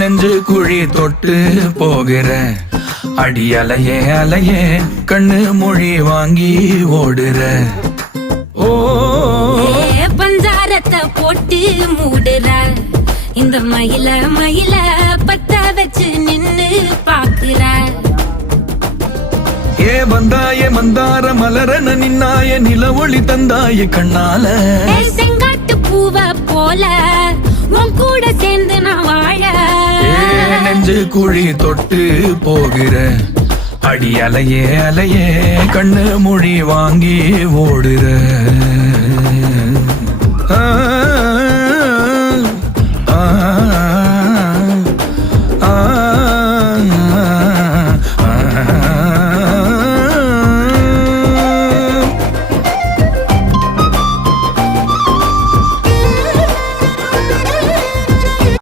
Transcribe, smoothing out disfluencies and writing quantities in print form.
நெஞ்சு குழி தொட்டு போகிற அடி அலையே அலையே கண்ணு மொழி வாங்கி ஓடுற. ஓ பஞ்சாரத்தை போட்டு மூடுற இந்த மயில மயில பத்த வச்சு நின்னு பாக்குற. ஏ வந்தாய மந்தார மலரன நின்னாய நில ஒளி தந்தாய கண்ணால. செங்காட்டு பூவ போல உன் கூட சேர்ந்து நான் வாழ. நெஞ்சு குழி தொட்டு போகிற அடி அலையே அலையே கண்ணு மொழி வாங்கி ஓடுற. ஆ ஆ